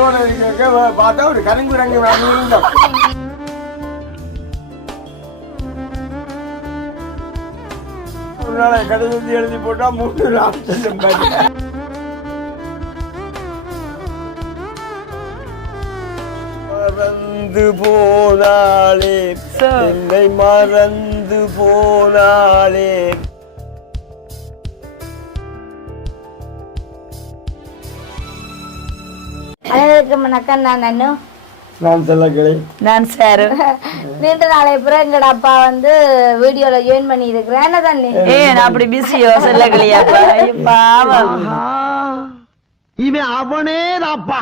பார்த்தா ஒரு கருங்குரங்கு மாதிரி இருந்தோம் எழுதி போட்டா மூணு மறந்து போனாலே என்னை மறந்து போனாலே அனைவருக்கும் வணக்கம் நான் நன்னு. நான் செல்லக்கிளை. நான் சார். நீண்ட நாளை பிறகு எங்கட அப்பா வந்து வீடியோல ஜாயின் பண்ணி இருக்கிறேன் என்ன தண்ணி ஏன் அப்படி பிஸியோ சொல்லக்கலையாப்பா ஐயோ, பாவம். இவன் அவனே தாப்பா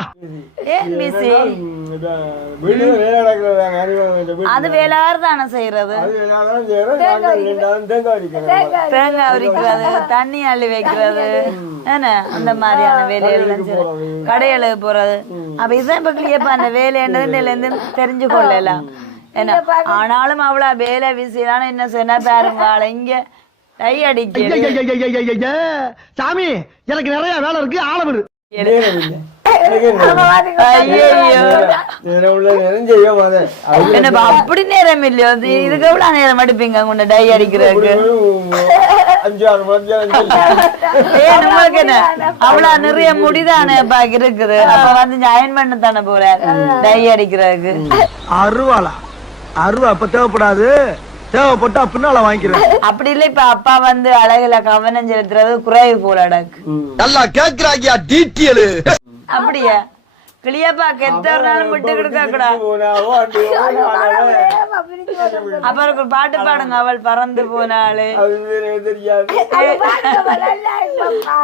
அது வேளாறு தானே செய்யறது? தேங்காய் உரிக்கிறது தண்ணி அள்ளி வைக்கிறது. என்ன அந்த மாதிரியான வேலையெல்லாம் கடைகளுக்கு போறது. அப்ப இதான் இப்ப கிளியப்பா அந்த வேலைன்றது இருந்து தெரிஞ்சு கொள்ளலாம். என்ன ஆனாலும் அவ்வளவு வேலை விசிலான என்ன சொன்னா பாருங்க இங்க டை அடிக்க சாமி எனக்கு நிறைய வேலை இருக்கு ஆளவர் அப்படி நேரம் இல்லையோ இது- இதுக்கு எவ்வளவு நேரம் அடிப்பீங்க உங்க டை அடிக்கிறதுக்கு அவ்வளவு நிறைய முடிதானே அப்பா இருக்குது அப்ப வந்து ஜாயின் பண்ண தானே போறாரு டை அடிக்கிறதுக்கு அருவாளா அருவா இப்ப தேவைப்படாது தேவைப்பட்டா பின்னால வாங்கிக்கிறேன். அப்படி இல்ல இப்ப அப்பா வந்து அழகுல கவனம் செலுத்துறது குறைவு போல அடக்கு நல்லா கேக்குறாங்க அப்படியா? கிளியப்பா கெத்த ஒரு நாள் விட்டு கொடுக்க கூடாது அப்புறம் ஒரு பாட்டு பாடுங்க அவள் பறந்து போனாளே.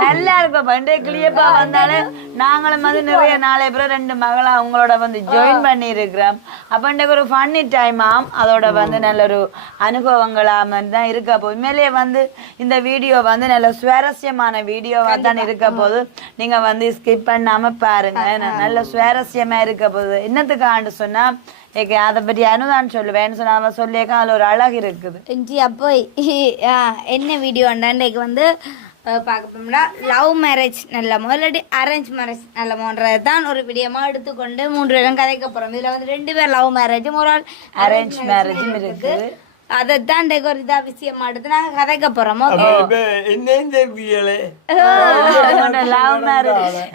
நல்லா இருப்பா இன்றைய கிளியப்பா வந்தாலே நாங்களும் வந்து நிறைய நாளை பிறகு ரெண்டு மகளா உங்களோட வந்து ஜாயின் பண்ணி இருக்கிறோம் அப்ப இன்றைக்கு ஒரு ஃபன்னி டைம் ஆம். அதோட வந்து நல்ல ஒரு அனுபவங்களா மாதிரி தான் இருக்க போகுது. உண்மையிலேயே வந்து இந்த வீடியோ வந்து நல்ல சுவாரஸ்யமான வீடியோவா தான் இருக்க போது நீங்க வந்து ஸ்கிப் பண்ணாம பாருங்க. நல்ல சுவாரஸ்யமா இருக்க போகுது. என்னத்துக்காண்டு சொன்னா ஏக்க அதை பற்றி அனுதான் சொல்லுவேன். சொன்னா அவ சொல்லியிருக்கா அதுல ஒரு அழகு இருக்குது. இஞ்சி அப்போ ஆ, என்ன வீடியோ இன்றைக்கு வந்து பார்க்க போனோம்னா லவ் மேரேஜ் நல்லமோ இல்லாட்டி அரேஞ்ச் மேரேஜ் நல்லமோன்றது தான் ஒரு வீடியோமா எடுத்துக்கொண்டு மூன்று பேரும் கதைக்க போறோம். இதுல வந்து ரெண்டு பேர் லவ் மேரேஜும் ஒரு ஆள் அரேஞ்ச் மேரேஜும் இருக்கு அதைத்தான் ஒரு இதா விஷயமா எடுத்து நாங்க கதைக்க போறோம்.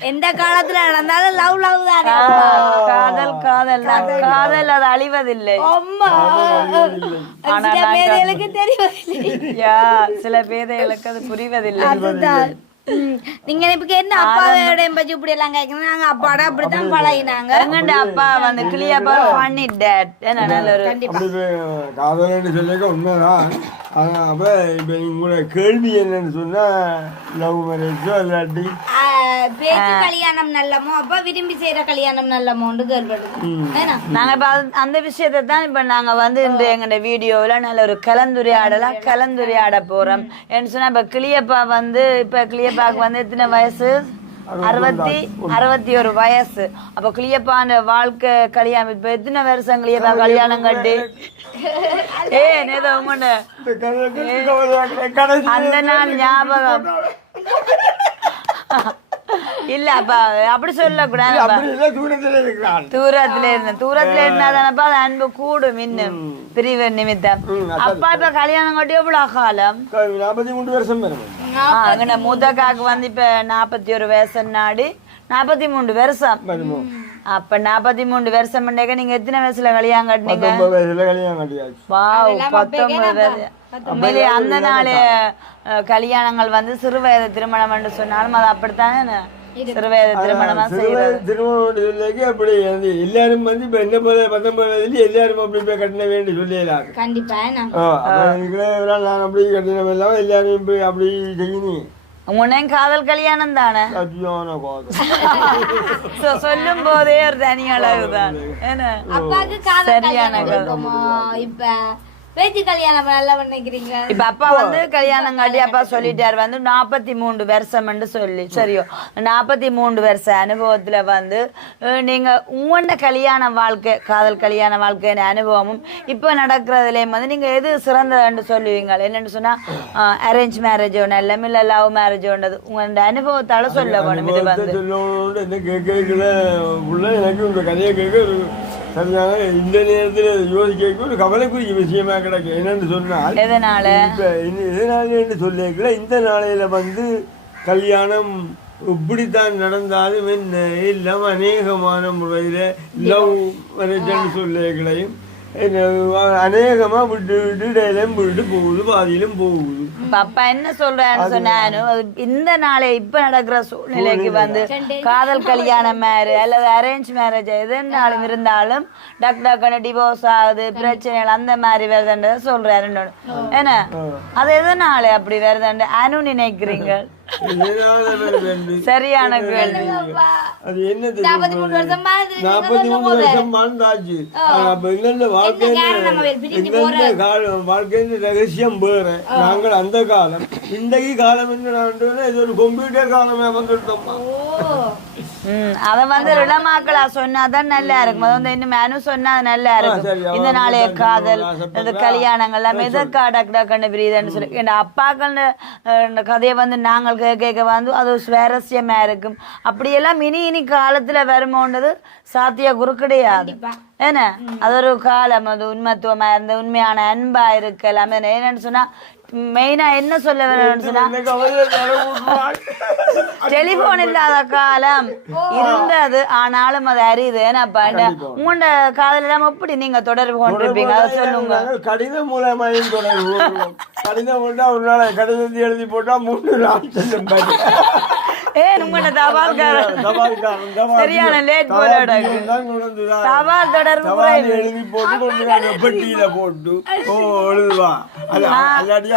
எந்த காலத்துல நடந்தாலும் லவ் லவ் தானே. காதல் காதல். காதல் அது அழிவதில்லை. அம்மா. சில பேர்களுக்கு தெரியவில்லை யா சில பேதைகளுக்கு அது புரிவதில்லை. நீங்க இப்ப என்ன அப்பாவோட பற்றி இப்படி எல்லாம் கேட்கணும் நாங்க அப்பாட அப்படித்தான் பழகினாங்க. எங்கண்ட அப்பா வந்து கிளியப்பா பண்ணி டேட் என்ன நல்ல ஒரு அப்படி இப்ப காதல்னு சொல்லிக்க உண்மைதான். ஆனா அப்ப இப்ப உங்களோட கேள்வி என்னன்னு சொன்னா லவ் மேரேஜோ இல்லாட்டி? ஆ, பேச்சு கல்யாணம் நல்லமோ? அப்ப விரும்பி செய்யற கல்யாணம் நல்லமோன்னு நாங்க இப்ப அந்த விஷயத்தை தான் இப்ப நாங்க வந்து இந்த எங்கட வீடியோல நல்ல ஒரு கலந்துரையாடலா கலந்துரையாட போறோம். என்ன சொன்னா இப்ப கிளியப்பா வந்து இப்ப கிளியப்பாக்கு வந்து எத்தனை வயசு? அறுபத்தி அறுபத்தி ஒரு வயசு. அப்ப கிளியப்பான வாழ்க்கை கல்யாணம் இப்ப எத்தனை வருஷம் கிளியப்பா கல்யாணம் கட்டி ஏ நேதோ அந்த நாள் ஞாபகம். இல்ல அப்ப அப்படி. அப்படி இல்லை தூரத்தில் இருந்த தூரத்துல இருந்தாதானப்பா அது அன்பு கூடும் இன்னும் பிரிவு நிமித்தம். அப்பா இப்ப கல்யாணம் கட்டி எவ்வளவு காலம் நாற்பத்தி வருஷம் மூத்தக்காக்கு வந்து இப்ப நாற்பத்தி ஒரு வருஷம் நாடி நாற்பத்தி மூணு வருஷம். அப்ப நாற்பத்தி மூணு வருஷம் பண்ணேக்க நீங்க எத்தனை வயசுல கல்யாணம் கட்டினீங்க? வாவ் பத்தொன்பது அந்த நாளே கல்யாணங்கள் வந்து சிறு வயது திருமணம் என்று சொன்னாலும் அது அப்படித்தானே சிறு வயது திருமணமா செய்யறது. திருமணம் சொல்லிக்கு அப்படி எல்லாரும் வந்து இப்ப என்ன போல பத்தொன்பது வயசுல எல்லாரும் அப்படி போய் கட்டின வேண்டி சொல்லிடலாங்க கண்டிப்பா நான் அப்படி கட்டினம் இல்லாம எல்லாரும் இப்படி அப்படி செய்யணும். உன்னையும் காதல் கல்யாணம் தானே? சொல்லும் போதே ஒரு தனி அழகுதான் சரியான இப்ப பேச்சு கல்யாணம் நல்லா பண்ணிக்கிறீங்க இப்ப அப்பா வந்து கல்யாணம் காட்டி அப்பா சொல்லிட்டாரு வந்து நாற்பத்தி மூன்று வருஷம்னு சொல்லி. சரியோ நாற்பத்தி மூன்று வருஷ அனுபவத்துல வந்து நீங்க உங்களோட கல்யாண வாழ்க்கை காதல் கல்யாண வாழ்க்கை அனுபவமும் இப்ப நடக்கிறதுலயும் வந்து நீங்க எது சிறந்ததுன்னு சொல்லுவீங்க என்னன்னு சொன்னா அரேஞ்ச் மேரேஜோ நல்ல இல்ல லவ் மேரேஜோன்றது உங்களோட அனுபவத்தால சொல்ல வேணும். இது வந்து எனக்கு இந்த கதையை கேட்க சரியான இந்த நேரத்தில் யோசிக்க ஒரு கவலைக்குரிய விஷயமா கிடக்கு. என்னன்னு சொன்னால் எதனால? இப்ப இன்னும் எதனாலன்னு சொல்லிக்கல இந்த நாளையில வந்து கல்யாணம் இப்படித்தான் நடந்தாலும் என்ன? எல்லாம் அநேகமான முறையில் லவ் மேரேஜ்னு சொல்லிக்கலையும் அநேகமா விட்டு விட்டு இடையிலும் விட்டு போகுது பாதியிலும் போகுது இப்ப அப்பா என்ன சொல்றான்னு சொன்னானு இந்த நாளே இப்ப நடக்கிற சூழ்நிலைக்கு வந்து காதல் கல்யாண மேரேஜ் அல்லது அரேஞ்ச் மேரேஜ் எதுனாலும் இருந்தாலும் டக் டக்குன்னு டிவோர்ஸ் ஆகுது பிரச்சனைகள் அந்த மாதிரி வருதுன்றத சொல்றாரு என்ன அது எதனால அப்படி வருதுன்னு அனு நினைக்கிறீங்க. சரியான கேள்வி. அது என்ன நாற்பத்தி மூணு வருஷம் வாழ்ந்தாச்சு. இந்தந்த காலம் வாழ்க்கைன்னு ரகசியம் வேற. நாங்கள் அந்த காலம். இன்றைக்கு காலம் என்ன இது ஒரு கம்ப்யூட்டர் காலமே வந்துட்டோம்மா அத வந்து ரிடமாக்களா சொன்னாதான் நல்லா இருக்கும். அது வந்து இன்னும் மேனு சொன்னா அது நல்லா சரி, இருக்கும். அவங்க இந்த நாளைய வந்து காதல் ஆசைப்படுறா. இந்த கல்யாணங்கள் எல்லாம் எதற்கா டக்கு டக்குன்னு பிரியுதுன்னு சொல்லி. என் அப்பாக்கள் கதையை வந்து நாங்கள் கேட்க கேட்க வந்து அது சுவாரஸ்யமா இருக்கும். அப்படியெல்லாம் இனி இனி காலத்துல வருமோன்றது சாத்திய குரு கிடையாது. என்ன அது ஒரு காலம் அது உண்மத்துவமா இருந்த உண்மையான அன்பா இருக்கலாம். என்னன்னு சொன்னா மெயினா என்ன சொல்ல. டெலிபோன் இல்லாத காலம் இருந்தது ஆனாலும் அது அரியுது. ஏன்னாப்பா உங்களோட காதல் இல்லாம எப்படி நீங்க தொடர்பு கொண்டிருப்பீங்க? அதை சொல்லுங்க. கடிதம் மூலமாயும் தொடர்பு. கடிதம் போட்டா ஒரு நாள் கடிதத்தை எழுதி போட்டா மூணு நாள் செல்லும் பாரு. ஏன் உங்களோட தபால்காரன். தபால்காரன், தபால் சரியான போலோட. தபால் தொடர்பு. எழுதி போட்டு பெட்டியில போட்டு. ஓ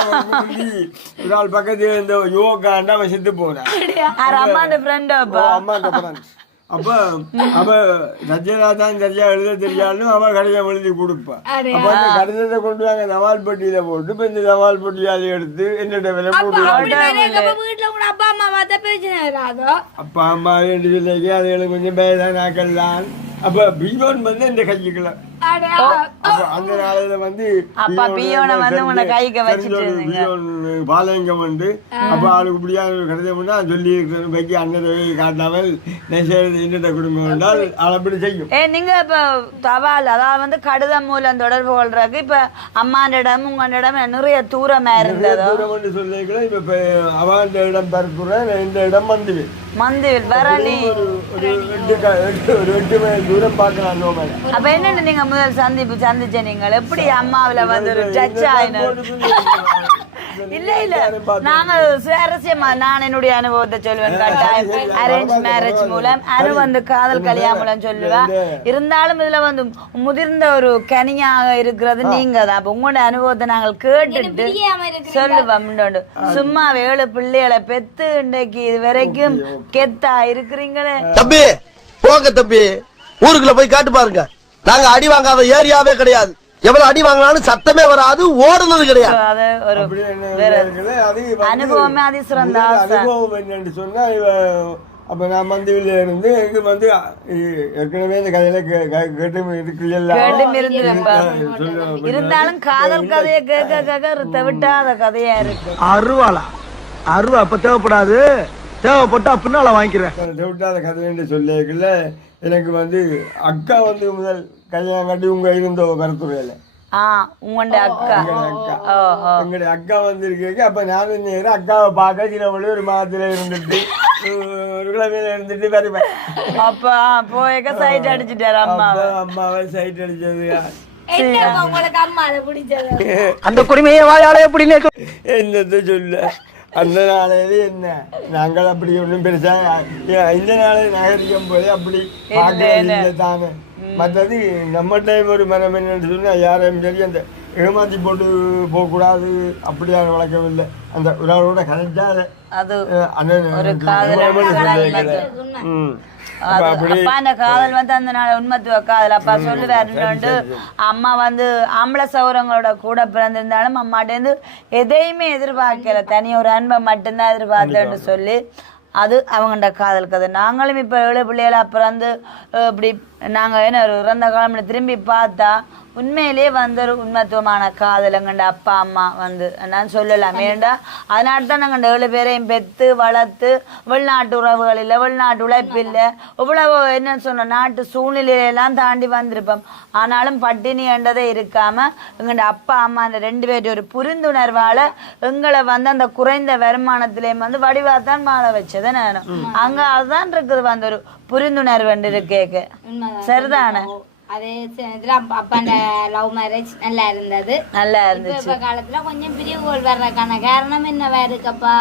நாள் பக்கத்துல இந்த யோகாண்டா அவன் செத்து அப்பா அம்மா. அப்ப. அவ ரஜனா தான் சரியா எழுத தெரியாலும் அவ கடிதம் எழுதி கொடுப்பா. அப்ப அந்த கடிதத்தை கொண்டு வாங்க தபால் பெட்டியில போட்டு இப்ப இந்த தபால் பெட்டியால எடுத்து என்னோட விலை போட்டு அப்பா அம்மா பார்த்தா பிரச்சனை வராதோ? அப்பா அம்மா வேண்டி சொல்லிக்கு அதுகளுக்கு கொஞ்சம் பேதானாக்கெல்லாம் அப்ப பியோன் வந்து இந்த அப்ப அந்த நாளையில வந்து அப்பா பியோனை வந்து உன்னை கைக்கு வச்சுட்டு பாலயங்கம் வந்து அப்ப அவளுக்கு ஒரு கடிதம் பண்ணா சொல்லி பைக்கு அண்ணன் காட்டாமல் என்னட்ட குடும்பம் என்றால் அவள் அப்படி செய்யும். ஏ நீங்க இப்ப தபால் அதாவது வந்து கடிதம் மூலம் தொடர்பு கொள்றதுக்கு இப்ப அம்மாண்டிடம் உங்களிடம் நிறைய தூரமா இருந்ததோ? தூரம் என்று சொல்லிக்கலாம் இப்ப இப்ப அவன் இடம் இந்த இடம் மந்திவில். பரணி. ஒரு எட்டு ஒரு எட்டு மைல் தூரம் பார்க்கலாம் அப்ப என்னன்னு நீங்க முதல் சந்திப்பு சந்திச்ச நீங்கள் எப்படி அம்மாவுல வந்து ஒரு டச் ஆயினர் இல்ல இல்ல நாங்க சுவாரஸ்யமா நான் என்னுடைய அனுபவத்தை சொல்லுவேன் கட்டாயம். அரேஞ்ச் மேரேஜ் மூலம் அனு வந்து காதல் கல்யாணம் மூலம் சொல்லுவேன் இருந்தாலும் இதுல வந்து முதிர்ந்த ஒரு கனியாக இருக்கிறது நீங்க தான் அப்ப உங்களோட அனுபவத்தை நாங்கள் கேட்டுட்டு சொல்லுவோம் சும்மா ஏழு பிள்ளைகளை பெத்து இன்றைக்கு இது வரைக்கும் கெத்தா இருக்கிறீங்களே. தம்பி போங்க தம்பி. ஊருக்குள்ள போய் காட்டு பாருங்க. நாங்க அடி வாங்காத ஏரியாவே கிடையாது. எவ்வளவு அடி வாங்கினாலும் சத்தமே வராது ஓடுனது கிடையாது. அனுபவமே ஆசை. அனுபவம் என்னன்னு சொன்னா இவ அப்ப நான் மந்திவில இருந்து எங்க வந்து ஏற்கனவே இந்த கதையில கேட்டும். சொல்ல- இருந்தாலும் காதல் கதையை கேட்க கேட்க ருத்த விட்டாத கதையா இருக்கு. அருவாளா? அருவா அப்ப தேவைப்படாது. தேவைப்பட்டா பின்னால வாங்கிக்கிறேன். விட்டாத கதைன்னு சொல்லிக்கல எனக்கு வந்து அக்கா வந்து முதல் கல்யாணம் கட்டி உங்க இருந்தோ கருத்துறையில ஆ உங்களோட அக்கா. எங்களுடைய அக்கா. வந்திருக்கேங்க. அப்ப நானும் நேரம் அக்காவை பார்க்க சில ஒரு மாதத்துல இருந்துட்டு இருந்துட்டு வருவேன். அப்ப போயக்க சைட் அடிச்சிட்டாரு அம்மாவை? சைட் அடிச்சது. அந்த குடிமையை வாயாலே எப்படின்னு என்னத்தை சொல்ல? அந்த நாளையில என்ன? நாங்கள் அப்படி ஒன்றும் பெருசா இந்த நாளை நாகரிகம் போய் அப்படி தானே. மற்றது நம்ம டைம் ஒரு மரம் என்னன்னு யாரையும் சரி அந்த ஏமாத்தி போட்டு போகக்கூடாது அப்படியான வழக்கம் இல்லை அந்த ஆளோட கலைச்சா அது அப்படி- அப்பா அந்த காதல் வந்து அந்த நாள் உண்மத்துவ காதல். அப்பா சொல்லுவாருன்னு அம்மா வந்து ஆம்பளை சௌரங்களோட கூட பிறந்திருந்தாலும் அம்மாட்டேருந்து எதையுமே எதிர்பார்க்கல. தனி ஒரு அன்பை மட்டும்தான் எதிர்பார்க்கலன்னு சொல்லி அது அவங்கள்ட காதல் கதை. நாங்களும் இப்போ ஏழு பிள்ளைகளாக அப்புறம் வந்து இப்படி நாங்கள் என்ன ஒரு இறந்த காலம்னு திரும்பி பார்த்தா உண்மையிலே வந்து ஒரு உண்மத்துவமான காதல் எங்கண்ட அப்பா அம்மா வந்து நான் சொல்லலாம். ஏண்டா? அதனால தான் நாங்கள் ஏழு பேரையும் பெற்று வளர்த்து வெளிநாட்டு உறவுகள் இல்லை வெளிநாட்டு உழைப்பு இல்லை. இவ்வளவு என்ன சொன்ன நாட்டு சூழ்நிலையெல்லாம் தாண்டி வந்திருப்போம். ஆனாலும் பட்டினி என்றதே இருக்காம எங்கள்ட அப்பா அம்மா அந்த ரெண்டு பேரும் ஒரு புரிந்துணர்வால எங்களை வந்து அந்த குறைந்த வருமானத்திலேயும் வந்து வடிவாத்தான் வாழ வச்சது நான். அங்க அதுதான் இருக்குது வந்து ஒரு புரிந்துணர்வு இருக்கேக்கு உண்மைதான். சரிதானே? அதே ச- இதுல அப்பா- அப்பாண்ட லவ் மேரேஜ் நல்லா இருந்தது. நல்லா இருந்துச்சு. இப்ப காலத்துல கொஞ்சம் பிரிவுகள் வர்றதுக்கான காரணம் என்னவா இருக்குப்பா?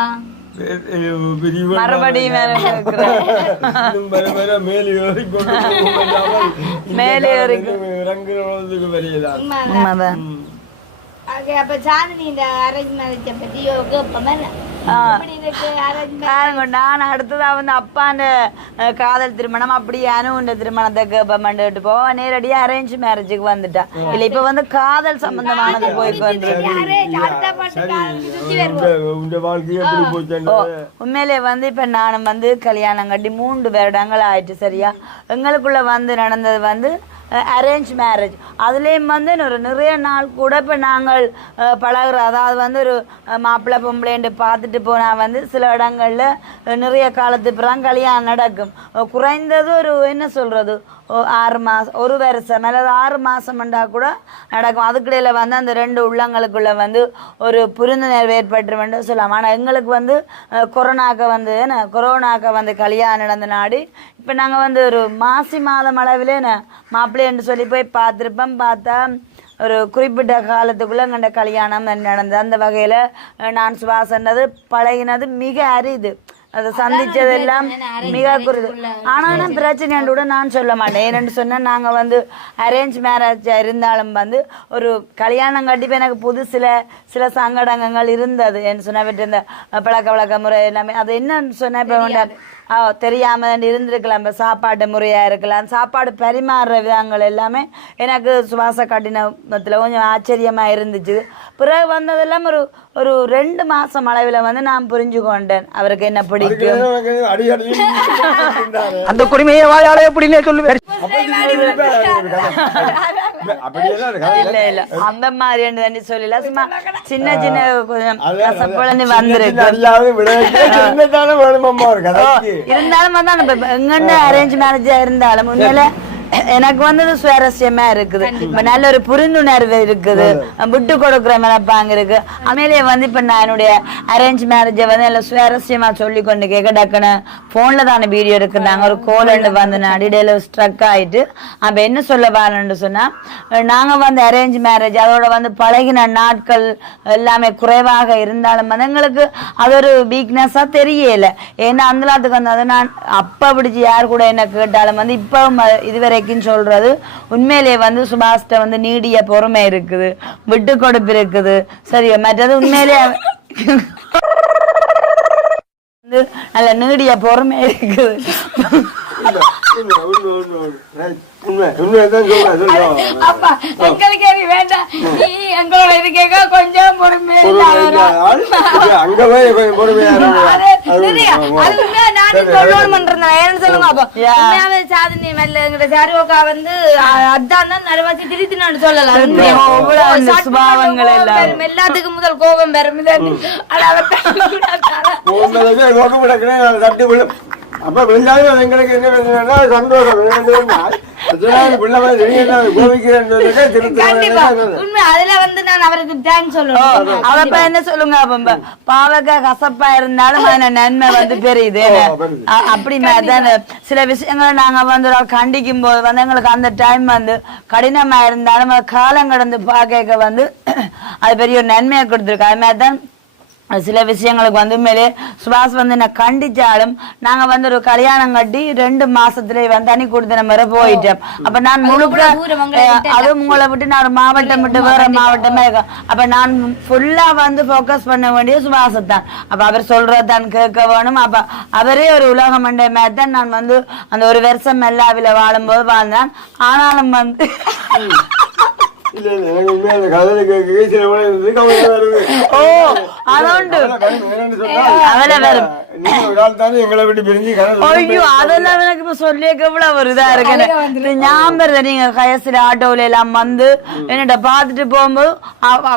மறுபடியும் அப்ப சாந்தினி இந்த அரேஞ்ச் மேரேஜ பத்தி பாருங்க நான் அடுத்ததா வந்து அப்பாண்ட காதல் திருமணம் அப்படியே அனுண்ட திருமணத்தை கேட்பேன்ட்டு போவோம் நேரடியா அரேஞ்ச் மேரேஜுக்கு வந்துட்டா. இல்ல இப்ப வந்து காதல் சம்பந்தமானது போய் போச்சுன்னு உண்மையிலே வந்து இப்ப நானும் வந்து கல்யாணம் கட்டி மூன்று வருடங்கள் ஆயிடுச்சு சரியா? எங்களுக்குள்ள வந்து நடந்தது வந்து அரேஞ்ச் மேரேஜ் அதுலேயும் வந்து ஒரு நிறைய நாள் கூட இப்போ நாங்கள் அஹ், அதாவது வந்து ஒரு மாப்பிள்ளை பொம்பளைன்ட்டு பார்த்துட்டு போனால் வந்து சில இடங்களில் நிறைய காலத்து பிறகு கல்யாணம் நடக்கும். குறைந்தது ஒரு என்ன சொல்கிறது ஆறு மாதம் ஒரு வருஷம் அல்லது ஆறு மாதம்ண்டா கூட நடக்கும். அதுக்கிடையில் வந்து அந்த ரெண்டு உள்ளங்களுக்குள்ள வந்து ஒரு புரிந்துணர்வு ஏற்பட்டுருமென்று சொல்லலாம். ஆனால் எங்களுக்கு வந்து கொரோனாக்க வந்து என்ன கொரோனாக்க வந்து கல்யாணம் நடந்த நாடு. இப்போ நாங்கள் வந்து ஒரு மாசி மாதம் அளவில் என்ன மாப்பிள்ளைன்னு சொல்லி போய் பார்த்துருப்போம். பார்த்தா ஒரு குறிப்பிட்ட காலத்துக்குள்ளே எங்கள்ட கல்யாணம் நடந்தது. அந்த வகையில் நான் சுவாசன்றது பழகினது மிக அரிது. அதை சந்திச்சதெல்லாம் மிக குறைவு ஆனால் பிரச்சனை கூட நான் சொல்ல மாட்டேன். ஏன்னு சொன்னால் நாங்கள் வந்து அரேஞ்ச் மேரேஜ் இருந்தாலும் வந்து ஒரு கல்யாணம் கட்டிப்போ எனக்கு புது சில சில சங்கடங்கள் இருந்தது. என்று சொன்ன இந்த பழக்க வழக்க முறை எல்லாமே. அது என்னன்னு சொன்ன இப்போ ஆ தெரியாம தான் இருந்திருக்கலாம் இப்போ சாப்பாட்டு முறையாக இருக்கலாம் சாப்பாடு பரிமாறுற விதங்கள் எல்லாமே எனக்கு சுவாச கடினத்தில் கொஞ்சம் ஆச்சரியமாக இருந்துச்சு பிறகு வந்ததெல்லாம் ஒரு ஒரு ரெண்டு மாதம் அளவில் வந்து நான் புரிஞ்சு கொண்டேன் அவருக்கு என்ன பிடிக்கும் அந்த குடிமையை வாயாலே எப்படின்னே சொல்லுவேன் அந்த மாதிரி சொல்லல சும்மா சின்ன சின்ன கொஞ்சம் வந்திருக்கு சின்ன அடியாவது விட சின்னதான வேணுமம்மா ஒரு கதைக்கு இருந்தாலும் வந்து நம்ம எங்கன்னு அரேஞ்ச் மேரேஜா இருந்தாலும் உண்மையில எனக்கு வந்து சுவாரஸ்யமா இருக்குது. இப்ப நல்ல ஒரு புரிந்துணர்வு இருக்குது. விட்டு கொடுக்குற மனப்பாங்க இருக்கு. அமையிலேயே வந்து இப்ப நான் என்னுடைய அரேஞ்ச் மேரேஜை வந்து நல்ல சுவாரஸ்யமா சொல்லி கொண்டு கேட்க டக்குன்னு போன்ல தானே வீடியோ எடுக்கிறாங்க. ஒரு கோல் வந்து நான் அடிடையில ஸ்ட்ரக் ஆயிட்டு அப்ப என்ன சொல்ல வரேன்னு சொன்னா நாங்க வந்து அரேஞ்ச் மேரேஜ் அதோட வந்து பழகின நாட்கள் எல்லாமே குறைவாக இருந்தாலும் வந்து எங்களுக்கு அது ஒரு வீக்னஸா தெரியல. ஏன்னா அந்த வந்து அதை நான் அப்ப பிடிச்சி யார் கூட என்ன கேட்டாலும் வந்து இப்போ இதுவரைக்கும் சொல்றது. உண்மையிலேயே வந்து சுபாஷ்ட வந்து நீடிய பொறுமை இருக்குது. விட்டு கொடுப்பு இருக்குது. சரி மற்றது உண்மையிலேயே வந்து நல்ல நீடிய பொறுமை இருக்குது. அப்பா எங்களுக்கு அது வேண்டாம். நீ எங்களோட இருக்கேங்க கொஞ்சம் பொறுமை பொறுமையா அங்க போய் கொஞ்சம் பொறுமையா நானே. ஏன்னு சொல்லுங்க அப்போ. சாதனை மேல எங்கிட்ட சாருவோக்கா வந்து அதான் தான் சொல்லலாம். எல்லாத்துக்கும் முதல் கோபம். ஆனா அப்ப விழுந்தாலும் எங்களுக்கு என்ன வேணும்னா சந்தோஷம். பிள்ளை உண்மை அதுல வந்து நான் அவருக்கு தேங்க்ஸ் சொல்லணும். அவப்ப என்ன சொல்லுங்க அப்ப கசப்பா இருந்தாலும் அதுல நன்மை வந்து பெரியுது. அப்படி சில விஷயங்களை நாங்க வந்து கண்டிக்கும் போது வந்து எங்களுக்கு அந்த டைம் வந்து கடினமா இருந்தாலும் காலம் கடந்து பார்க்க வந்து அது பெரிய ஒரு நன்மையை கொடுத்துருக்கு. அது மாதிரி தான் சில விஷயங்களுக்கு வந்து உண்மையிலே சுபாஷ் வந்து என்ன கண்டிச்சாலும் நாங்க வந்து ஒரு கல்யாணம் கட்டி ரெண்டு மாசத்துல வந்து தனி கொடுத்த முறை போயிட்டோம். அப்ப நான் முழுக்க அதுவும் உங்களை விட்டு நான் ஒரு மாவட்டம் விட்டு வேற மாவட்டமே இருக்கேன் அப்ப நான் ஃபுல்லா வந்து ஃபோக்கஸ் பண்ண வேண்டிய சுபாஷை தான். அப்ப அவர் சொல்றதான் கேட்க வேணும். அப்ப அவரே ஒரு உலகம் மண்டை மாதிரி தான் நான் வந்து அந்த ஒரு வருஷம் மெல்லாவில வாழும்போது வாழ்ந்தேன். ஆனாலும் வந்து இல்ல இல்ல எனக்கு ஐயோ அதெல்லாம் எனக்கு இப்ப சொல்லியே எவ்வளவு ஒரு இதா இருக்கு. ஞாபகம் வருது நீங்க கயசில ஆட்டோல எல்லாம் வந்து என்னட்ட பாத்துட்டு போகும்போது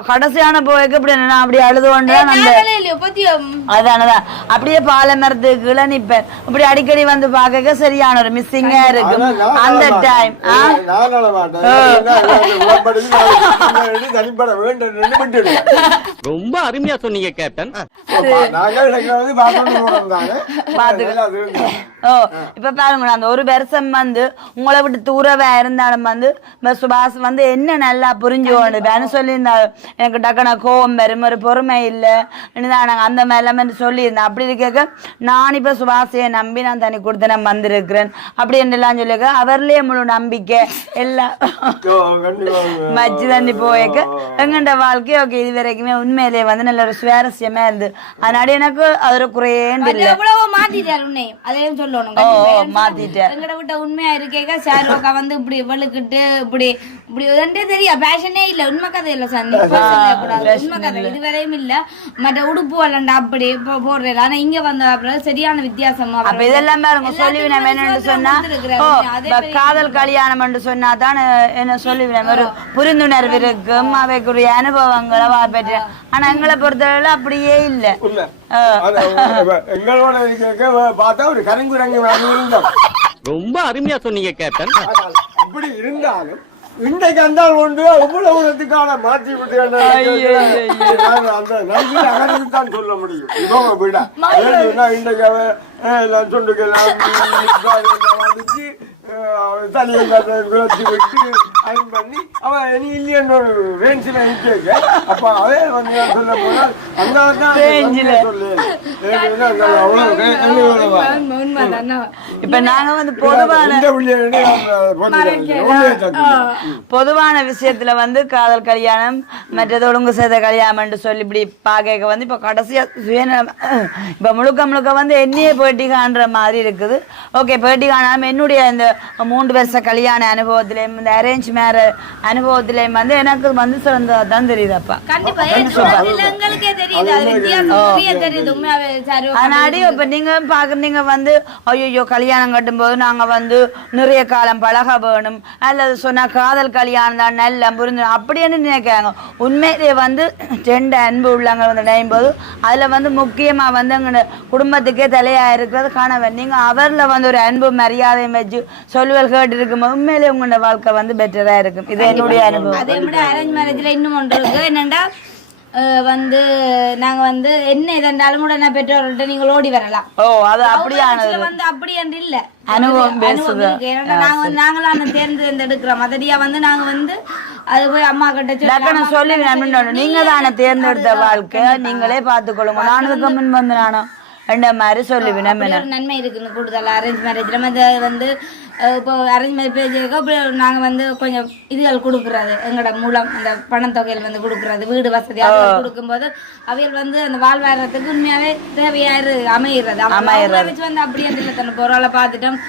கடைசியான போய்க்கு இப்படி நான் அப்படி அழுது கொண்டு அந்த நாங்களே இல்லையோ பத்தியம் அதானதான் அப்படியே பாலை மரத்துக்கு கீழே நிப்பேன் இப்படி அடிக்கடி வந்து பாக்க சரியான ஒரு மிஸ்ஸிங்கா இருக்கும். அந்த டைம் ரொம்ப அருமையா சொன்னீங்க கேப்டன். நாங்க எனக்கு ஓ இப்ப பாருங்க அந்த ஒரு வருஷம் வந்து உங்களை விட்டு தூரவா இருந்தாலும் வந்து சுபாஷ் வந்து என்ன நல்லா புரிஞ்சு சொல்லியிருந்தாரு? எனக்கு டக்குன கோவம் வரும் ஒரு பொறுமை இல்லை. நாங்க அந்த மாதிரி எல்லாம் சொல்லியிருந்தேன் அப்படி இருக்க நான் இப்ப சுபாஷையை நம்பி நான் தனி கொடுத்து நான் வந்திருக்கிறேன் அப்படி என்றெல்லாம் சொல்லியிருக்க அவர்லயே முழு நம்பிக்கை எல்லாம். மச்சு தண்ணி போயக்க. எங்கண்ட வாழ்க்கை ஓகே இது வரைக்குமே உண்மையிலேயே வந்து நல்ல ஒரு சுவாரஸ்யமா இருந்து. அதனால எனக்கு அது ஒரு குறையேண்டு அது இல்லை. மாத்திட்டாரு அதையும் சொல்லணும் எங்கட விட்ட உண்மையா இருக்கேக்க? ஷாருக்கா வந்து இப்படி வெளுக்கிட்டு இப்படி இப்படி இதே தெரியும் பேஷனே இல்ல. உண்மை கதை இல்ல சார். உண்மை கதை. இதுவரையும் இல்ல. மற்ற உடுப்பு வளண்டா அப்படி இப்போ போடுறேன். ஆனா இங்க வந்த அப்புறம் சரியான வித்தியாசம் அப்ப இதெல்லாம் பாருங்க சொல்லி நம்ம என்னன்னு சொன்னா காதல் கல்யாணம் என்று சொன்னா தான் என்ன சொல்லி ஒரு புரிந்துணர்வு இருக்கும் அவைக்குரிய அனுபவங்களை பெற்ற. ஆனா எங்களை பொறுத்தவரை அப்படியே இல்ல. எங்களோட பார்த்தா ஒரு கருங்குரங்கு இருந்தோம். ரொம்ப அருமையா சொன்னீங்க கேப்டன். அப்படி இருந்தாலும் இன்றைக்கு அந்த உண்டு எவ்வளவு உலகத்துக்கான மாற்றி விட்டு தான் சொல்ல முடியும். இவங்க விட. இன்றைக்கு நான் சொல்லுக்கலாம் அடிச்சு தலையை குளத்தி விட்டு அயன் பண்ணி அவன் இனி இல்லைன்னு ஒரு ரேஞ்சில் நிற்க அப்ப அவன் வந்து நான் சொல்ல போனால் அந்த தான் Range-ல. சொல்லு. ஏன்னா அவ்வளவு என்ன உண்மைதான் இப்ப நாங்க வந்து பொதுவான பொதுவான விஷயத்துல வந்து காதல் கல்யாணம் மற்றது ஒழுங்கு செய்த கல்யாணம் சொல்லி இப்படி பாக்க வந்து இப்ப கடைசியா சுயநலம் இப்ப முழுக்க முழுக்க வந்து என்னையே பேட்டி காண்ற மாதிரி இருக்குது. ஓகே பேட்டி காணாம என்னுடைய இந்த மூன்று வருஷ கல்யாண அனுபவத்திலையும் இந்த அரேஞ்ச் மேர அனுபவத்திலையும் வந்து எனக்கு வந்து சிறந்ததான் தெரியுதப்பா அதனாடி இப்ப நீங்க பாக்குறீங்க வந்து ஐயோ கல்யாணம் கட்டும்போது நாங்க வந்து நிறைய காலம் பழக வேணும். அல்லது சொன்னா காதல் கல்யாணம் தான் நல்ல புரிஞ்சு அப்படின்னு நினைக்கிறாங்க. உண்மையிலே வந்து ரெண்டு அன்பு உள்ளவங்க வந்து நினையும் போது அதுல வந்து முக்கியமா வந்து எங்க குடும்பத்துக்கே தலையா இருக்கிறது கணவன். நீங்க அவர்ல வந்து ஒரு அன்பு மரியாதையும் வச்சு சொல்லுவல் கேட்டு இருக்கும்போது உண்மையிலே உங்களோட வாழ்க்கை வந்து பெட்டரா இருக்கும். இது என்னுடைய அனுபவம். அதே விட அரேஞ்ச் மேரேஜ்ல இன்னும் ஒன்று இருக்கு. அஹ் வந்து நாங்க வந்து என்ன இதென்றாலும் உடனே பெற்றோர்கள்ட்ட நீங்கள் ஓடி வரலாம். ஓ அது அப்படியானது வந்து அப்படி என்று இல்ல. அனுபவம் பேசுது. ஏன்னா நாங்க வந்து நாங்களான தேர்ந்தெடுக்கிறோம். அதடியா வந்து நாங்க வந்து அது போய் அம்மா கிட்ட அம்மா சொல்லி நீங்க தானே தேர்ந்தெடுத்த வாழ்க்கை? நீங்களே பார்த்துக்கொள்ளுங்க. நான் இதுக்கு முன் வந்து நானும் ரெண்ட மாதிரி சொல்லுவேன் நன்மை இருக்குன்னு கூடுதல் அரேஞ்ச் மேரேஜ்ல வந்து இப்போ அரேஞ்ச் மேரேஜ் அப்படி நாங்க வந்து கொஞ்சம் இதுகள் கொடுக்குறது எங்களோட மூலம் அந்த பணத்தொகையில் வந்து கொடுக்குறது வீடு வசதி அதுகள் கொடுக்கும்போது அவைகள் வந்து அந்த வாழ்வாதாரத்துக்கு உண்மையாவே தேவையா இரு அமைகிறது அவங்கள வச்சு வந்து அப்படியே இல்லை தானே பொருளை பார்த்துட்டோம்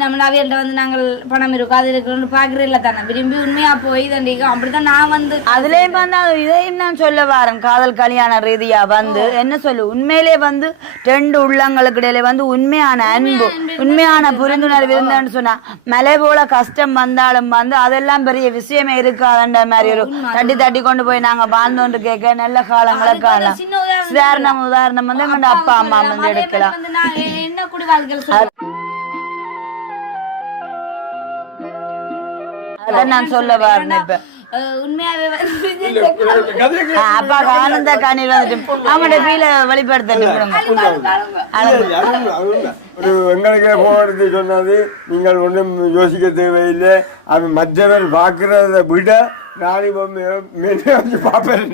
நம்ம அவைகள்ட்ட வந்து நாங்கள் பணம் இருக்கும் அது இருக்குன்னு பாக்குறதில்ல தானே? விரும்பி உண்மையா போய் தண்டிக்கும் அப்படிதான் நான் வந்து அதுலயும் வந்து அது இதையும் நான் சொல்ல வரேன். காதல் கல்யாண ரீதியா வந்து என்ன சொல்லு? உண்மையிலே வந்து ரெண்டு உள்ளங்களுக்கு இடையில வந்து உண்மையான அன்பு உண்மையான புரிந்துணர்வு இருந்தேன்னு சொன்னா மலை போல கஷ்டம் வந்தாலும் வந்து அதெல்லாம் பெரிய விஷயமே இருக்காதுன்ற மாதிரி ஒரு தட்டி தட்டி கொண்டு போய் நாங்க வாழ்ந்தோண்டு கேட்க நல்ல காலங்களை காணலாம். சின்ன உதாரணம் வந்து எங்களோட அப்பா அம்மா வந்து எடுக்கலாம். என்ன குடி அதான் நான் சொல்ல வரேன் இப்ப உண்மையாவே அப்பா ஆனந்த கண்ணீர் வந்துட்டு. அவங்களோட ஒரு எங்களுக்கு போகிறது சொன்னது நீங்கள் ஒன்றும் யோசிக்க தேவையில்லை. அது மற்றவர் பார்க்கிறத விட வந்து பார்ப்பேன்.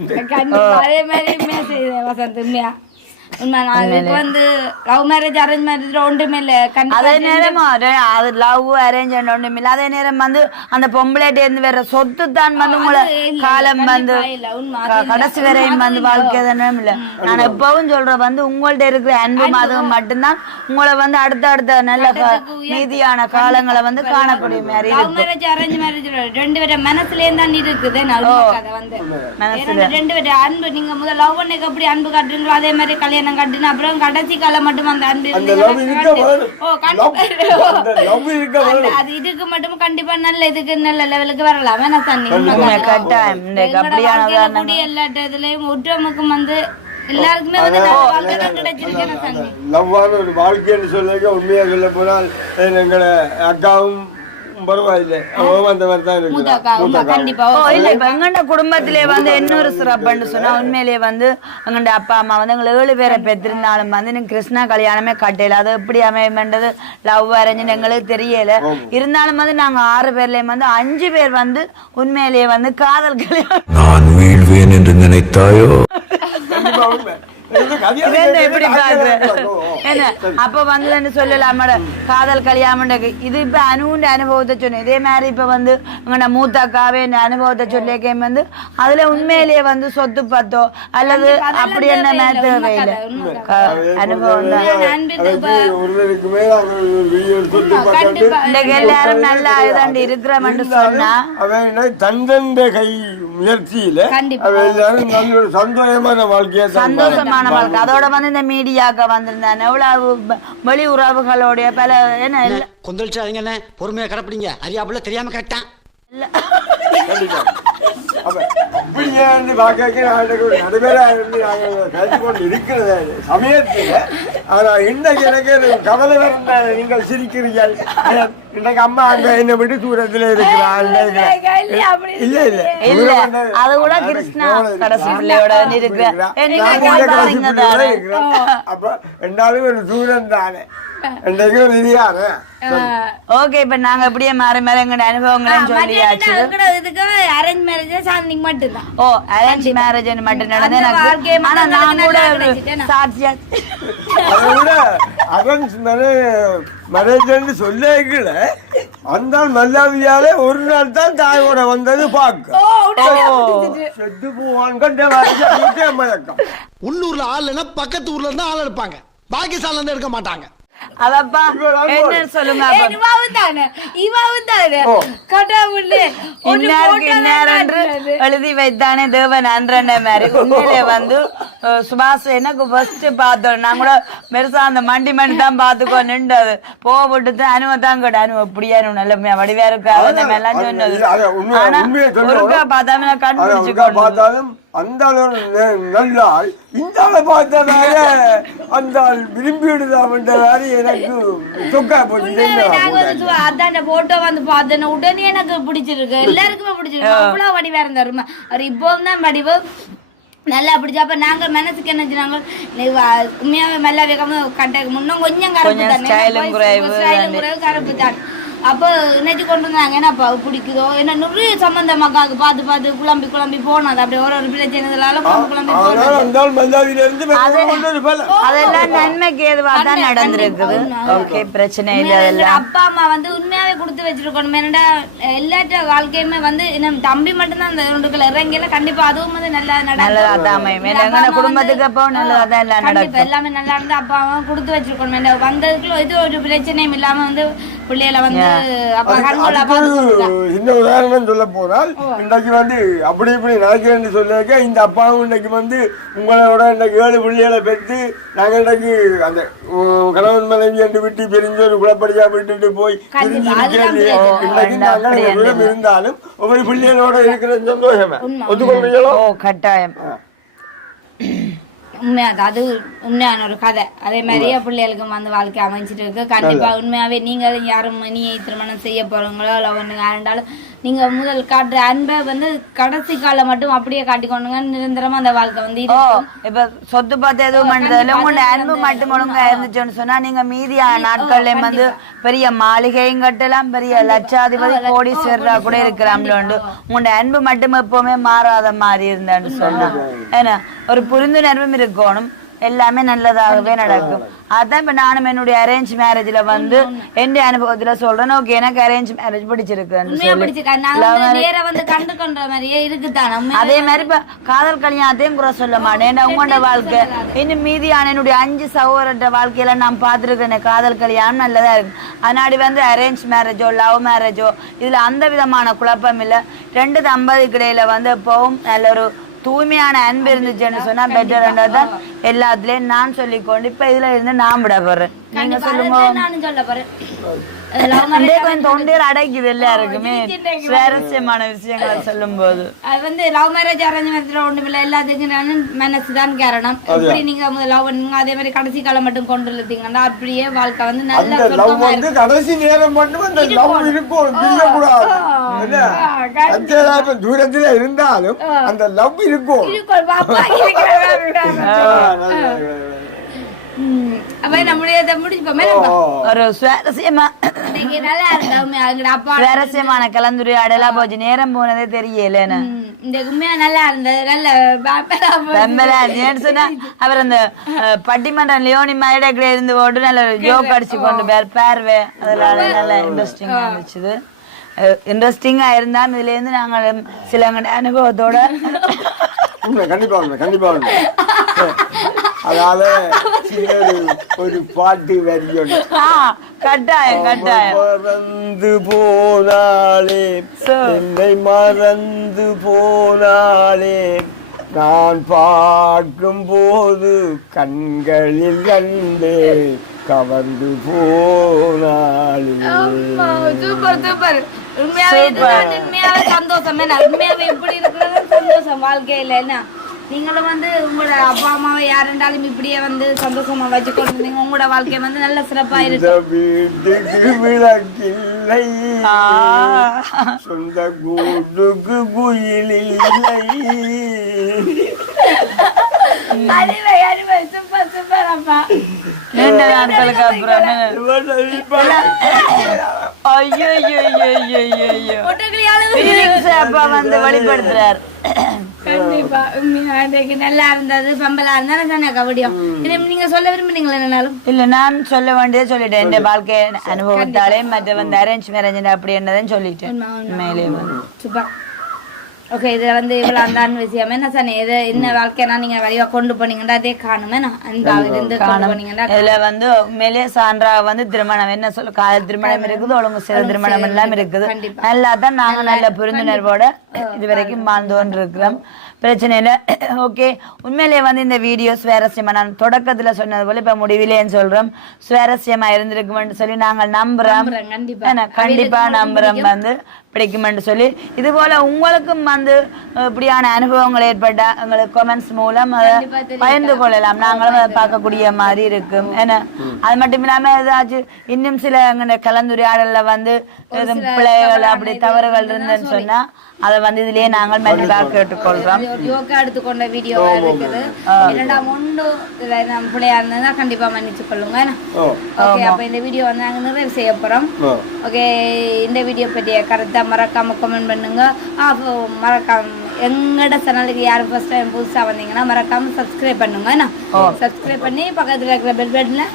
உண்மை அதுக்கு வந்து லவ் மேரேஜ் அரேஞ்ச் மேரேஜ் ஒன்றுமே இல்லை அதே நேரம் அது- லவ் அரேஞ்ச் ஒன்றும் இல்லை அதே நேரம் வந்து அந்த பொம்பளைட்ட இருந்து வேற சொத்து தான் வந்து உங்களை காலம் வந்து. கடைசி வரையும் வந்து வாழ்க்கை தானே இல்ல நான் எப்பவும் சொல்றேன் வந்து உங்கள்ட்ட இருக்கிற அன்பும் அதுவும் மட்டும்தான் உங்களை வந்து அடுத்த அடுத்த நல்ல நீதியான காலங்களை வந்து காணக்கூடிய மாதிரி லவ் மேரேஜ் அரேஞ்ச் மேரேஜ் ரெண்டு பேர மனசுலயே தான் இருக்குது நல்ல வந்து ரெண்டு பேர அன்பு நீங்க முதல்ல லவ் பண்ணக்கு எப்படி அன்பு காட்டுறீங்களோ அதே மாதிரி கல்யாணம் கட்டுன அப்புறம் கடைசி காலம் மட்டும் அந்த அன்பு. அது இதுக்கு மட்டும் கண்டிப்பா நல்ல இதுக்கு நல்ல லெவலுக்கு வரலாம். வேணா தண்ணி. உண்மை, கட்டாயம். இன்றைக்கு அப்படியான உதாரணங்கள். எல்லா இதுலயும் ஒற்றுமைக்கும் வந்து எல்லாருக்குமே வந்து வாழ்க்கைன்னு சொல்லிக்க உண்மையா சொல்ல போனால் எங்களை அக்காவும் பரவாயில்லை. மாதிரி தான் எங்கண்ட குடும்பத்திலே வந்து இன்னொரு சிறப்புன்னு சொன்னா உண்மையிலேயே வந்து எங்கண்ட அப்பா அம்மா வந்து எங்களை ஏழு பேரை பெற்றிருந்தாலும் வந்து எனக்கு கிருஷ்ணா கல்யாணமே கட்டையில அது எப்படி அமையமென்றது லவ் அரேஞ்சுன்னு எங்களுக்கு தெரியல. இருந்தாலும் வந்து நாங்க ஆறு பேர்லயும் வந்து அஞ்சு பேர் வந்து உண்மையிலேயே வந்து காதல் கல்யாணம். நான் வீழ்வேன் என்று நினைத்தாயோ? கண்டிப்பா உண்மை. இது கல்யாணம் இவன் என்ன இப்படி கேட்கறது பாக்குற ஆச்சரியமா இருக்கும். என்ன? அப்ப வந்து சொல்லலாமட காதல் கல்யாணம் இது இப்ப அனுவுண்ட அனுபவத்தை சொன்னேன். இதே மாதிரி இப்ப வந்து உங்களோட மூத்த அக்காவே இந்த அனுபவத்தை சொல்லியிருக்கேன் வந்து அதுல உண்மையிலேயே வந்து சொத்து பத்தோ அல்லது அப்படி என்ன அனுபவம் எல்லாரும் நல்லா இதாண்டு இருக்கிறோம்னு சொன்னா? கை முயற்சியில எல்லாரும் சந்தோஷமான வாழ்க்கையை வாழ்க்கை அதோட வந்து இந்த மீடியாக்க வந்திருந்தாங்க எவ்வளவு வெளி உறவுகளுடைய பல என்ன இல்ல கொந்தளிச்சாதீங்கண்ணே பொறுமையா கிடப்பிடிங்க. அறியாப்புல தெரியாம கேட்டான் கண்டிப்பா. பார்க்க நாட்டுக்கு ஒரு கழித்து கொண்டு இருக்கிறது சமயத்தில் ஆனால் இன்னைக்கு எனக்கு கவலை வருந்த நீங்கள் சிரிக்கிறீர்கள் இன்னைக்கு அம்மா அங்க என்ன விட்டு தூரத்துல இருக்கிறாள் இல்ல இல்ல அது கூட கிருஷ்ணா கடைசி பிள்ளையோட இருக்கிறேன். அப்ப ரெண்டாலும் ஒரு தூரம் தானே ஓகே இப்ப நாங்க அப்படியே மாறி மாறி எங்க சொல்லியாச்சு இதுக்கு அரேஞ்ச் மேரேஜ் சாந்திக்கு மட்டும்தான். ஓ அரேஞ்ச் மேரேஜ் மட்டும் நடந்து அந்த வாழ்க்கையை எனக்கு. ஆனா மட்டும் நான் கூட? சாட்சியா அரேஞ்ச் அந்த மல்லாவியால ஒரு நாள் தான் தாயோட வந்தது பார்க்க. செத்து போவான் கண்ட வாழ்க்கை மயக்கம். உள்ளூர்ல ஆள் பக்கத்து ஊர்ல இருந்தா ஆள் எடுப்பாங்க. பாகிஸ்தான்ல இருந்து எடுக்க மாட்டாங்க. அதப்பா என்ன சொல்லுங்க? இவாவும் தானே? இவாவும் தானே? கடவுளே ஒரு இன்னாருக்கு photo இன்னார் தான் என்று காட்டுறது. எழுதி வைத்தானே தேவன் அன்றன மாதிரி. உண்மையிலே வந்து சுபாஷ் எனக்கு ஃபர்ஸ்ட் பார்த்தோம். நான் கூட பெருசா அந்த மண்டி மண்டி தான் பார்த்துக்கோ நின்றது. போக விட்டு அனுவ தான் கூட அனுவ இப்படியா அனு நல்ல வடிவா இருக்கு அந்த மாதிரிலாம் சொன்னது ஆனா ஒருக்கா கண்டுபிடிச்சு பார்த்தாலும் அந்த அளவு ந- நல்ல ஆள் இந்த ஆளை பார்த்தனால அந்த ஆள் விரும்பி விடுதாமன்ற மாதிரி எனக்கு சொக்கா போச்சு அதான் போட்டோ வந்து பார்த்தேன் உடனே எனக்கு பிடிச்சிருக்கு. எல்லாருக்குமே பிடிச்சிருக்கு. அவ்வளவு வடிவா இருந்தாரு அவர் இப்பவும் தான் வடிவு நல்லா பிடிச்சா. அப்ப நாங்க மனசுக்கு என்ன வா- உண்மையாவே மெல்ல வைக்காம கட்ட முன்னும் கொஞ்சம் கருப்பு தானே? கருப்பு தான். அப்போ நினைச்சு கொண்டு வந்தாங்க? என்னப்பா பிடிக்குதோ? என்ன நிறைய சம்பந்தமாக்காக்கு பார்த்து பார்த்து குழம்பி குழம்பி போனது. அப்படி ஒரு ஒரு பிரச்சனைகளால குழம்பி குழம்பி போனது. அதெல்லாம் நன்மைக்கு ஏதுவா தான் நடந்திருக்குது. ஓகே பிரச்சனை இல்லை அதெல்லாம். அப்பா அம்மா வந்து உண்மையாவே கொடுத்து வச்சிருக்கணும். என்னடா எல்லாற்ற வாழ்க்கையுமே வந்து நம்ம தம்பி மட்டும்தான் அந்த ஒன்றுக்குள்ள இறங்கில கண்டிப்பா அதுவும் வந்து நல்லா நல்லதா தான் அமையும். எங்க எங்கன அப்பா குடும்பத்துக்கு அப்போ நல்லதா தான் எல்லாம் கண்டிப்பா நடக்கும். எல்லாமே நல்லா இருந்து அப்பா அம்மா கொடுத்து வச்சிருக்கணும். வந்ததுக்குள்ள இது ஒரு பிரச்சனையும் இல்லாம வந்து பிள்ளைகளை வந்து உதாரணம் சொல்ல போனால் இன்றைக்கு வந்து அப்படி இப்படி நடக்கிறேன்னு சொல்லியிருக்க இந்த அப்பாவும் இன்னைக்கு வந்து உங்களோட இன்னைக்கு ஏழு பிள்ளைகளை பெற்று நாங்கள் இன்னைக்கு அந்த கணவன் மனைவி என்று விட்டு பிரிஞ்சு ஒரு குளப்படியா விட்டுட்டு போய் நாங்கள் தூரம் இருந்தாலும் ஒவ்வொரு பிள்ளைகளோட இருக்கிற சந்தோஷமே. கட்டாயம். உண்மையாக அது உண்மையான ஒரு கதை. அதே மாதிரியே பிள்ளைகளுக்கும் வந்து வாழ்க்கை அமைஞ்சிட்டு இருக்கு. கண்டிப்பா உண்மையாவே நீங்களும் யாரும் மணியை திருமணம் செய்ய போறவங்களோ இல்லை ஒன்று யாருண்டாலும் நீங்க முதல் காட்டுற அன்பை வந்து கடைசி காலம் மட்டும் அப்படியே காட்டிக்கொண்டுங்க நிரந்தரமா அந்த வாழ்க்கை வந்து இப்ப சொத்து பார்த்து எதுவும் பண்றதுல உங்களோட அன்பு மட்டும் ஒழுங்கா இருந்துச்சுன்னு சொன்னா நீங்க மீதியான நாட்கள்லயும் வந்து பெரிய மாளிகையும் கட்டலாம் பெரிய லட்சாதிபதி கோடீஸ்வரரா கூட இருக்கிறாம்ல உண்டு உங்களோட அன்பு மட்டும் எப்பவுமே மாறாத மாதிரி இருந்தான்னு சொன்னா ஏன்னா ஒரு புரிந்துணர்வும் இருக்கணும். எல்லாமே நல்லதாகவே நடக்கும். அதான் இப்ப நானும் என்னுடைய அரேஞ்ச் மேரேஜ்ல வந்து எந்த அனுபவத்துல சொல்றேன். ஓகே எனக்கு அரேஞ்ச் மேரேஜ் பிடிச்சிருக்கா? அதே மாதிரி இப்ப காதல் கல்யாணத்தையும் குறை சொல்ல மாட்டேன். உங்களோட வாழ்க்கை. இன்னும் மீதியான என்னுடைய அஞ்சு சகோதரட்ட வாழ்க்கையில நான் பார்த்துருக்கேன் காதல் கல்யாணம் நல்லதா இருக்கு. அதனாடி வந்து அரேஞ்ச் மேரேஜோ லவ் மேரேஜோ இதுல அந்த விதமான குழப்பம் இல்ல. ரெண்டு தம்பதிக்கு இடையில வந்து எப்பவும் நல்ல ஒரு தூய்மையான அன்பு இருந்துச்சுன்னு சொன்னா பெட்டர் தான் எல்லாத்துலயும் நான் சொல்லிக்கொண்டு இப்ப இதுல இருந்து நான் விட போறேன். நீங்க சொல்லுங்க. அப்படியே கொஞ்சம் தொண்டையில் அடைக்குது எல்லாருக்குமே. சுவாரஸ்யமான விஷயங்களை சொல்லும் போது அது வந்து லவ் மேரேஜ் அரேஞ்ச் மேரேஜ்ல ஒண்ணும் இல்ல எல்லாத்துக்கும் நான் மனசு தான் காரணம் எப்படி நீங்க லவ் பண்ணுங்க அதே மாதிரி கடைசி காலம் மட்டும் கொண்டு அப்படியே வாழ்க்கை வந்து நல்ல அந்த லவ் வந்து கடைசி நேரம் மட்டும் அந்த லவ் இருக்கும். பிரியக்கூடாது என்ன? அத்தியாவசிய தூரத்துல இருந்தாலும் அந்த லவ் இருக்கும். இருக்கும். அப்ப நம்முடைய இதை முடிச்சுப்போமே நம்ம. ஒரு சுவாரஸ்யமா இன்னைக்கு நல்லா இருக்கு உண்மையா. எங்கட அப்பா சுவாரஸ்யமான கலந்துரையாடலா போச்சு. நேரம் போனதே இந்த உண்மையா நல்லா இருந்தது. நல்ல வெம்பலா சொன்னா அவர் அந்த பட்டிமன்றம் லியோனி மயடக்கில இருந்து போட்டு நல்ல ஜோக் அடிச்சு கொண்டு பேர் பார்வை. அதனால நல்ல இன்ட்ரெஸ்டிங்கா இருந்துச்சு. இன்ட்ரெஸ்டிங்கா இருந்தா இதுல இருந்து நாங்கள் சில அனுபவத்தோட கண்டிப்பா கண்டிப்பா சின்ன ஒரு- பாட்டு வரியோட கட்டாயம் கட்டாயம் மறந்து போனாளே என்னை மறந்து போனாளே நான் பார்க்கும் போது கண்களில் கண்டே கவர்ந்து போனாளே சூப்பர் சூப்பர் உண்மையாவே சந்தோஷம் என்ன உண்மையாவே இப்படி இருக்கிறது சந்தோஷம் வாழ்க்கையில என்ன நீங்களும் வந்து உங்களோட அப்பா அம்மாவை யாருண்டாலும் இப்படியே வந்து சந்தோஷமா வச்சு கொண்டிருந்தீங்க உங்களோட வாழ்க்கை வந்து நல்ல சிறப்பா இருக்கு. சொந்த கூட்டுக்கு குயில் இல்லை. அருமை அருமை. சூப்பர் சூப்பர் அப்பா. நீண்ட நாட்களுக்கு அப்புறம் ஐயோ ஐயோ ஐயோ ஐயோ ஐயோ பொட்டுக்கிளியாலும் Feelings அப்பா வந்து வெளிப்படுத்துறார் கண்டிப்பா. உண்மையா நல்லா இருந்தது. பம்பலா இருந்தாலும் தானே கபடியும். நீங்க சொல்ல விரும்புறீங்களா என்னாலும்? இல்ல நான் சொல்ல வேண்டியதை சொல்லிட்டேன். இந்த வாழ்க்கை அனுபவத்தாலே மற்ற வந்து அரேஞ்ச் மேரேஜ் அப்படி என்னதுன்னு சொல்லிட்டேன். மேலே சூப்பர். ஓகே இதுல வந்து இவ்வளவு அந்தான விஷயம். என்ன சொன்னேன் இது என்ன வாழ்க்கைனா நீங்க வழியா கொண்டு போனீங்கன்னா அதே காணுமே நான் அன்பா இருந்து கொண்டு போனீங்கன்னா இதுல வந்து மேலே சான்றா வந்து திருமணம். என்ன சொல்ல காதல் திருமணம் இருக்குது ஒழுங்கு சில திருமணம் எல்லாம் இருக்குது. நல்லா தான் நாங்க நல்ல புரிந்துணர்வோட இது வரைக்கும் வாழ்ந்து கொண்டு இருக்கிறோம் பிரச்சனை இல்லை ஓகே உண்மையிலேயே வந்து இந்த வீடியோ சுவாரஸ்யமா நான் தொடக்கத்துல சொன்னது போல இப்ப முடிவிலேன்னு சொல்றோம். சுவாரஸ்யமா இருந்திருக்குமென்னு சொல்லி நாங்கள் நம்புறோம். நம்புறேன், கண்டிப்பா. ஏன்னா, கண்டிப்பா நம்புறோம் வந்து. பிடிக்குமென்று சொல்லி இது போல உங்களுக்கும் வந்து இப்படியான அனுபவங்கள் ஏற்பட்டா எங்களுக்கு கமெண்ட்ஸ் மூலம் அதை பகிர்ந்து கொள்ளலாம். நாங்களும் அதை பார்க்கக்கூடிய மாதிரி இருக்கும். ஏன்னா அது மட்டும் இல்லாம ஏதாச்சும் இன்னும் சில கலந்துரையாடல்ல வந்து பிள்ளைகள் அப்படி தவறுகள் இருந்துன்னு சொன்னா அதை வந்து இதுலயே நாங்கள் மன்னிப்பாக கேட்டுக்கொள்றோம். யோகா எடுத்துக்கொண்ட வீடியோ இருக்குது. இரண்டாம் ஒன்று இதுல நம்ம பிள்ளையா இருந்ததுன்னா கண்டிப்பா மன்னிச்சு கொள்ளுங்க. ஓகே அப்ப இந்த வீடியோ வந்து நாங்க நிறைவு செய்ய போறோம். ஓகே இந்த வீடியோ பற்றிய கருத்தை மறக்காம கமெண்ட் பண்ணுங்க. ஆ, அப்போ மறக்காம எங்கட சேனலுக்கு யாரும் ஃபர்ஸ்ட் டைம் புதுசா வந்தீங்கன்னா மறக்காம சப்ஸ்கிரைப் பண்ணுங்க என்ன? சப்ஸ்கிரைப் பண்ணி பக்கத்துல இருக்கிற பெல் பட்டன்ல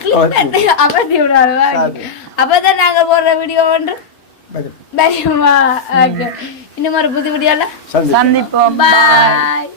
கிளிக் பண்ணி அமர்த்தி விடாது அப்பதான் நாங்க போடுற வீடியோ ஒன்று. பயமா இன்னும் ஒரு புது வீடியோல சந்திப்போம். பாய்